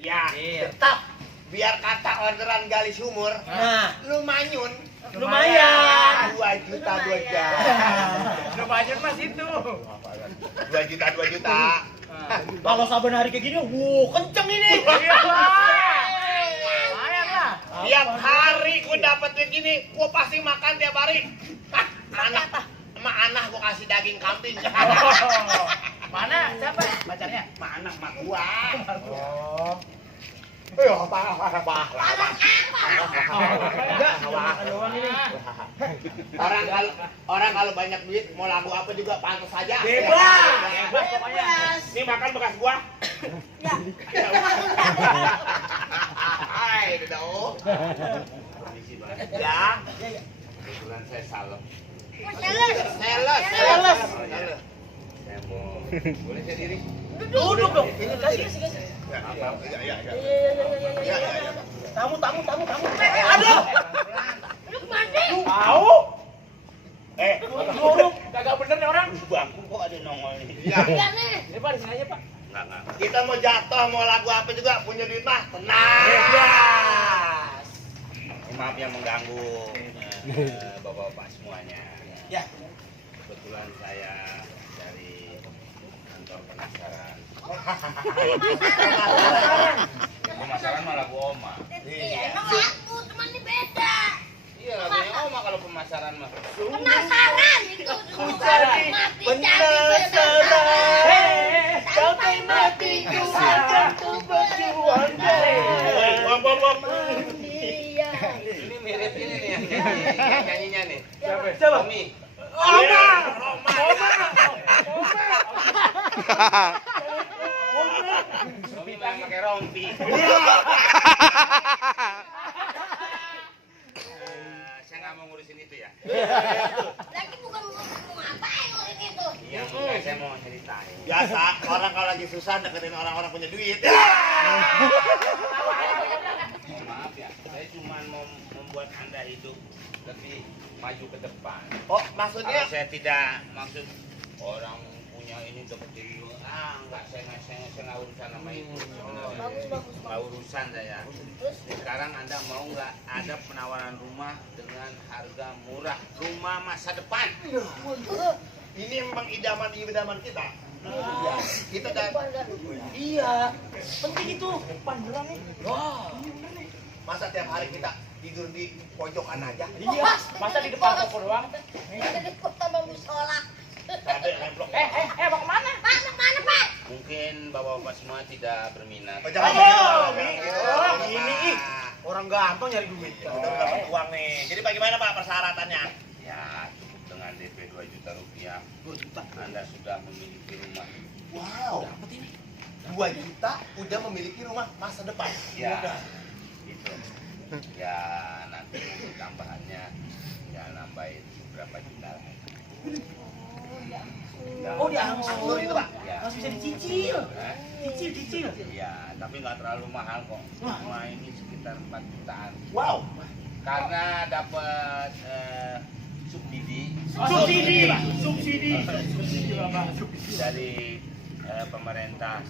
Ya, tetap biar kata orderan gali sumur. Nah, Lumayan. 2 juta 2 jam. Lumayan mas itu. 2 juta 2 juta. kalau saban hari kayak gini, kenceng ini. Lumayan lah. Tiap hari gua dapat duit gini, gua pasti makan tiap hari. Emak anak gua kasih daging kambing. Mana? Siapa? Pacarnya? Emak anak emak gua. Oh. Enggak, orang kalau banyak duit mau lagu apa juga pantas saja. Bebas pokoknya. Ini makan bekas gua. Hai, Dado. Permisi, Bang. Ya. Kebetulan saya salep. Sales. Saya mau boleh saya diri? Duduk dong. Ya. Tamu. Aduh. Tahu? Buruk. Kagak bener nih orang. Bangku kok ada nongol ini. Ya. Ini Pak, di sini aja Pak. Enggak. Kita mau jatuh, mau lagu apa juga, punya duit mah tenang. Bebas. Maaf yang mengganggu bapak-bapak semuanya. Ya. Kebetulan saya dari kantor pemasaran. Pemasaran malah lagu Oma. Emang laku, cuman ini beda. Iya, lagunya Oma kalau pemasaran mah. Penasaran itu Jadi penasaran. Sampai mati ku akan ku berjuang. Bom. dia. Ini mirip ini nih yang nyanyinya nih. Siapa? Romi. Oma. Romi malah pakai rompi. Saya nggak mau ngurusin itu ya. Lagi bukan mau ngapain ngomong gitu. Iya, saya mau ceritain. Biasa, orang kalau lagi susah deketin orang-orang punya duit. Maaf ya, saya cuma mau membuat Anda hidup lebih maju ke depan. Oh, maksudnya? Kalau saya tidak maksud orang punya ini deketin enggak, saya nggak urusan sama itu sebenarnya. Bagus. Nggak urusan saya. Sekarang Anda mau nggak ada penawaran rumah dengan harga murah, rumah masa depan? Ini memang idaman kita. Iya. Kita kan. Iya. Penting itu. Panderan nih. Wah. Masa tiap hari kita tidur di pojokan aja? Iya. Masa di depan toko doang? Ada di kota mau musola. Cabe lemplok. Mau kemana? Pak, mana Pak? Mungkin bapak-bapak semua tidak berminat. Ini orang gampang nyari duit. Kita udah dapat uang nih. Jadi bagaimana Pak persyaratannya? Ya, cukup dengan DP 2 juta rupiah. 2 juta. Anda sudah memiliki rumah. Wow, Dapat ini. 2 juta udah memiliki rumah masa depan. Ya, itu. Ya, nanti untuk tambahannya ya nambahin berapa juta lah. Oh, diangsur itu, Pak. Ya. Masih bisa dicicil. Hah? Cicil. Iya, tapi nggak terlalu mahal kok. Rumah ini sekitar 4 jutaan. Wow. Karena dapat subsidi Subsidi. dari pemerintah